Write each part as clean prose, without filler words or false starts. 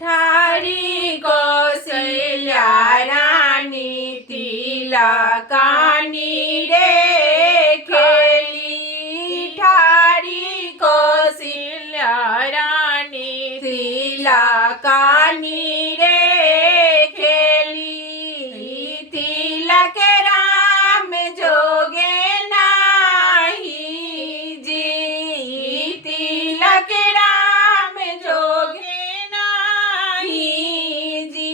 ठारी कौशल्या रानी तिलकानी रे खेली। ठारी कौशल्या रानी तिलकानी रे खेली। तिलक राम जोगे नाही जी। तिलक राम जोगे नाही जी।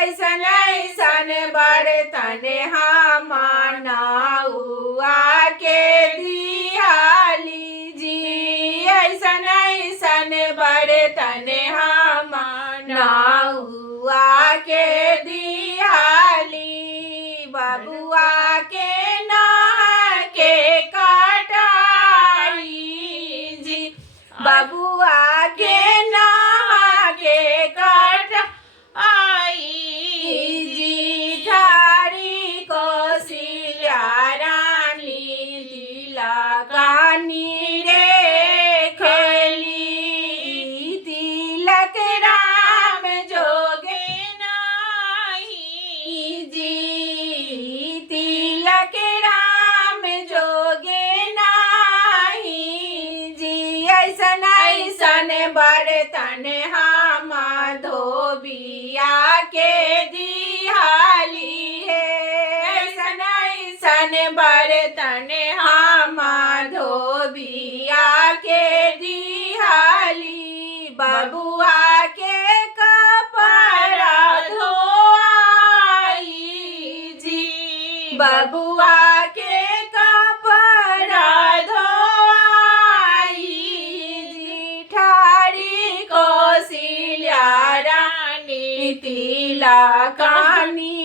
ऐसन ऐसन बर्तन हम नौआ के दियाली जी। ऐसन ऐसन बर्तन हम नौआ के दियाली। बबुआ के नह के कटाई जी। बबुआ के नह के कटाई जी। ठारी कौशल्या रानी तिलकानी रे खेली। तिलक राम जोगे नाही जी। तिलक राम जोगे नाही जी। ऐसन ऐसन बर्तन हम धोबिया के दिहाली है। ऐसन ऐसन बर्तन हम धोबिया के दिहाली। बबुआ के कपड़ा धोआई जी। बबुआ के कपड़ा धोआई जी। ठारी कौशल्या रानी तिलकानी